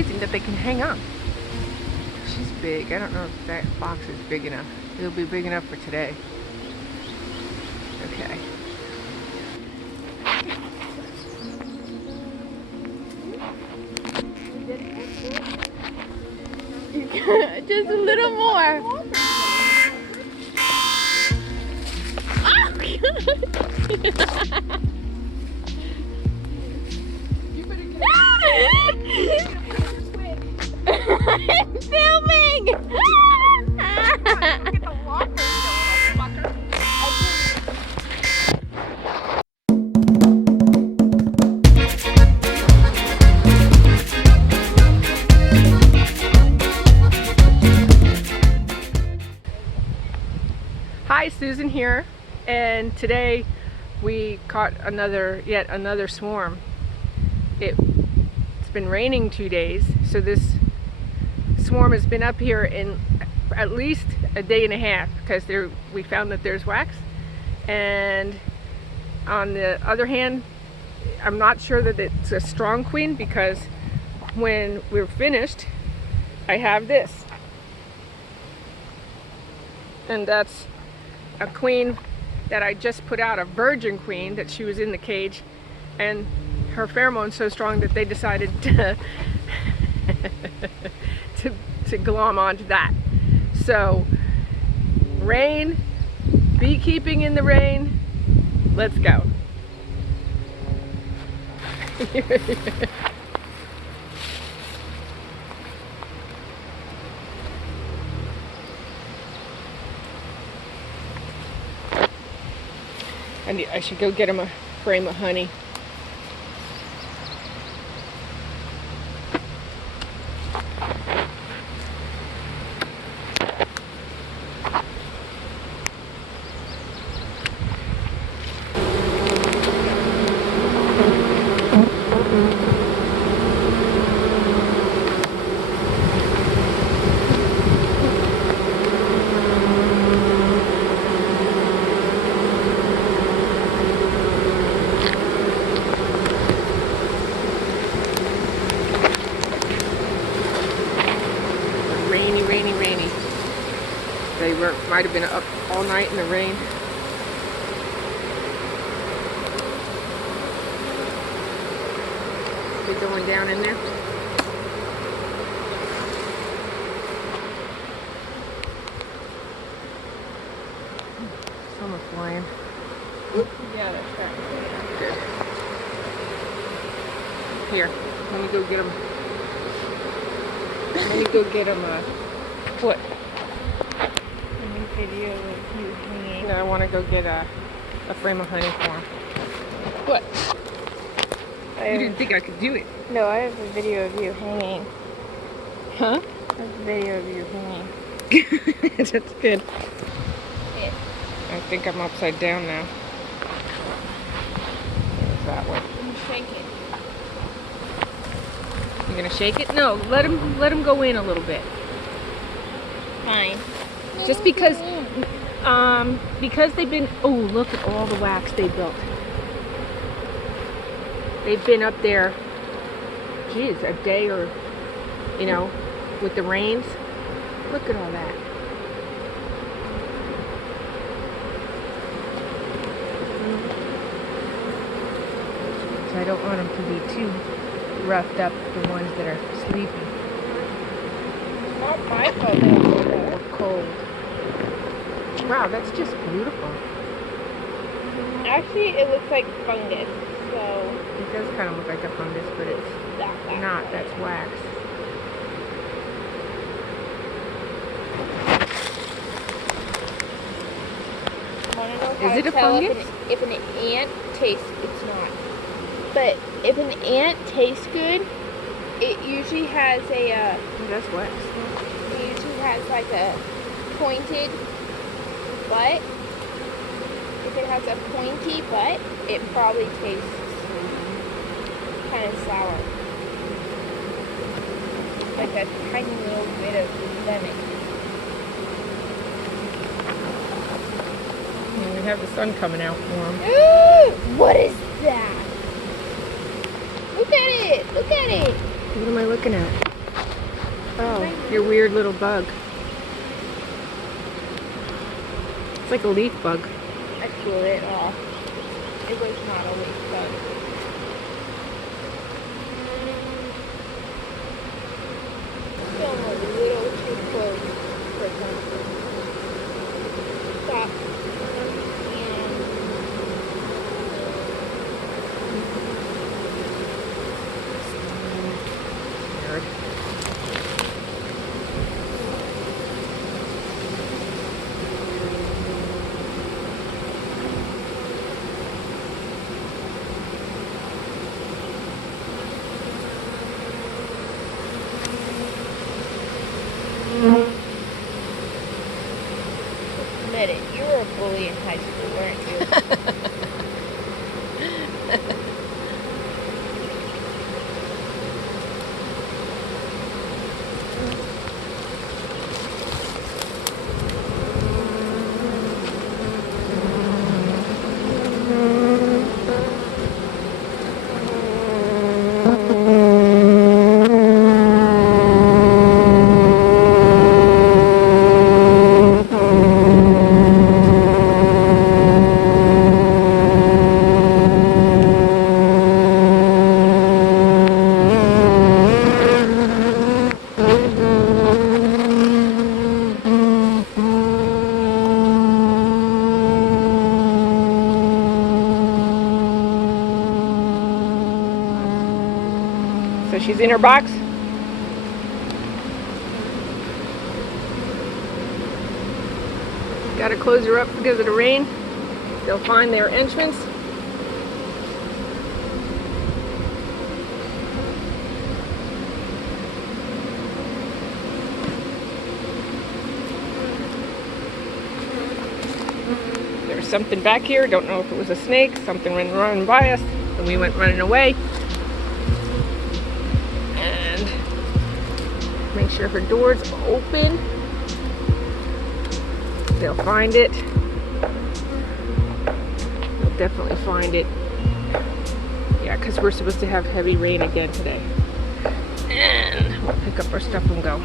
amazing that they can hang on. She's big. I don't know if that box is big enough. It'll be big enough for today. Okay. Just a little more. Oh, I'm filming! Hi, Susan here, and today we caught yet another swarm. It's been raining 2 days, so this swarm has been up here in at least a day and a half because we found that there's wax. And on the other hand, I'm not sure that it's a strong queen because when we're finished, I have this, and that's a queen that I just put out, a virgin queen that she was in the cage, and her pheromone's so strong that they decided to to glom onto that. So rain, beekeeping in the rain, let's go. I should go get him a frame of honey. Rainy. They might have been up all night in the rain. They're going down in there. Some are flying. Yeah, that's right. Good. Here, let me go get them. Let me go get them what? A new video of you hanging. No, I want to go get a frame of honey for him. What? You didn't think I could do it? No, I have a video of you hanging. Huh? I have a video of you hanging. That's good. Yeah. I think I'm upside down now. There's that one. Shake it. You gonna shake it? No, let him go in a little bit. Fine. Just because they've been. Oh, look at all the wax they built. They've been up there, geez, a day or, with the rains. Look at all that. So I don't want them to be too roughed up, the ones that are sleeping. Not my fault. Or cold. Wow, that's just beautiful. Actually, it looks like fungus, so It does kind of look like a fungus, but it's that's not. That's wax. Want to know how Is to it a tell fungus? if an ant tastes? It's not. But if an ant tastes good, it usually has a. That's wax. It usually has like a pointed butt. If it has a pointy butt, it probably tastes kind of sour. Like a tiny little bit of lemon. And we have the sun coming out for them. Ooh, what is that? Look at it! Look at it! What am I looking at? Oh, your weird little bug. It's like a leaf bug. I blew it off. It was not a leaf bug. Still a little too close for something. Stop. Weird. Admit it, you were a bully in high school, weren't you? So she's in her box. Got to close her up because of the rain. They'll find their entrance. There's something back here. Don't know if it was a snake. Something went running by us, and we went running away. And make sure her door's open. They'll find it. They'll definitely find it. Yeah, because we're supposed to have heavy rain again today. And we'll pick up our stuff and go.